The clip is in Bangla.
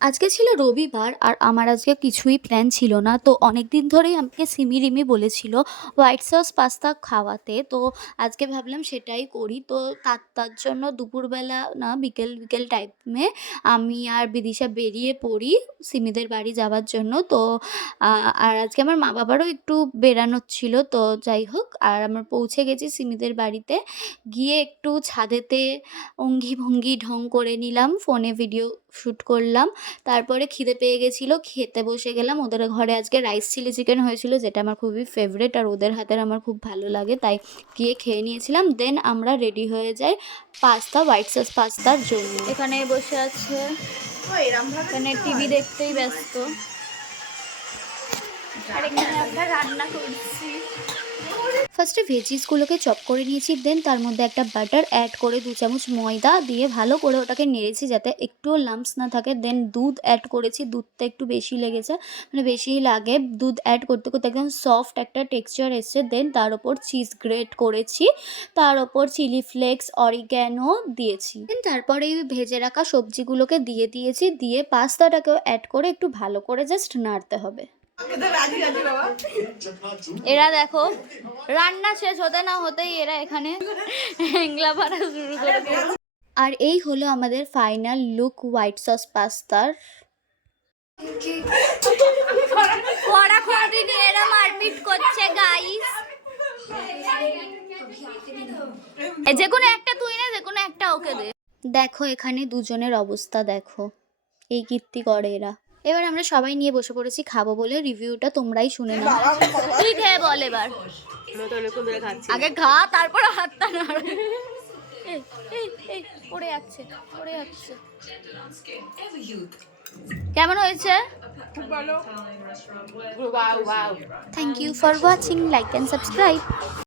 আজকে ছিল রবিবার আর আমার আজকে কিছুই প্ল্যান ছিল না। তো অনেক দিন ধরেই আমাকে সিমি-রিমি বলেছিল হোয়াইট সস পাস্তা খাওয়াতে। তো আজকে ভাবলাম সেটাই করি। তো তার জন্য দুপুরবেলা না বিকেল টাইমে আমি আর বিদিশা বেরিয়ে পড়ি সিমিদের বাড়ি যাওয়ার জন্য। তো আর আজকে আমার মা-বাবারও একটু বেরানোর ছিল। তো যাই হোক আর আমরা পৌঁছে গেছি সিমিদের বাড়িতে। গিয়ে একটু ছাদেতে অঙ্গি-ভঙ্গি ঢং করে নিলাম, ফোনে ভিডিও শ্যুট করলাম। তারপরে খিদে পেয়ে গেছিলো, খেতে বসে গেলাম। ওদের ঘরে আজকে রাইস চিলি চিকেন হয়েছিল, যেটা আমার খুবই ফেভারিট আর ওদের হাতের আমার খুব ভালো লাগে, তাই গিয়ে খেয়ে নিয়েছিলাম। দেন আমরা রেডি হয়ে যাই হোয়াইট সস পাস্তার জন্য। এখানে বসে আছে, এখানে টিভি দেখতেই ব্যস্ত, আর এখানে আমরা রান্না করছি। ফার্স্টে ভেজিসগুলোকে চপ করে নিয়েছি, দেন তার মধ্যে একটা বাটার অ্যাড করে 2 চামচ ময়দা দিয়ে ভালো করে ওটাকে নেড়েছি যাতে একটুও লাম্পস না থাকে। দেন দুধ অ্যাড করেছি, দুধটা একটু বেশি লেগেছে, মানে বেশিই লাগে। দুধ অ্যাড করতে করতে একদম সফট একটা টেক্সচার এসছে। দেন তার ওপর চিজ গ্রেট করেছি, তার ওপর চিলি ফ্লেক্স, অরিগ্যানো দিয়েছি। দেন তারপরে ভেজে রাখা সবজিগুলোকে দিয়েছি, দিয়ে পাস্তাটাকেও অ্যাড করে একটু ভালো করে জাস্ট নাড়তে হবে। এরা দেখো রান্না শেষ হতে না হতেই এরা এখানে হ্যাংলা পাড়া শুরু করে দিয়েছে। আর এই হলো আমাদের ফাইনাল লুক হোয়াইট সস পাস্তার। এরা মারপিট করছে গাইস। যে কোনো একটা তুই না, যে কোনো একটা ওকে দে। দেখো এখানে দুজনের অবস্থা দেখো, এই কীর্তি করে এরা। এবার আমরা সবাই নিয়ে বসে পড়েছি খাবো বলে। রিভিউটা তোমরাই শুনে নাও। তুই খেয়ে বল এবার। আগে খা, তারপর হাতটা নাড়। পড়ে যাচ্ছে। কেমন হয়েছে? Thank you for watching, like and subscribe.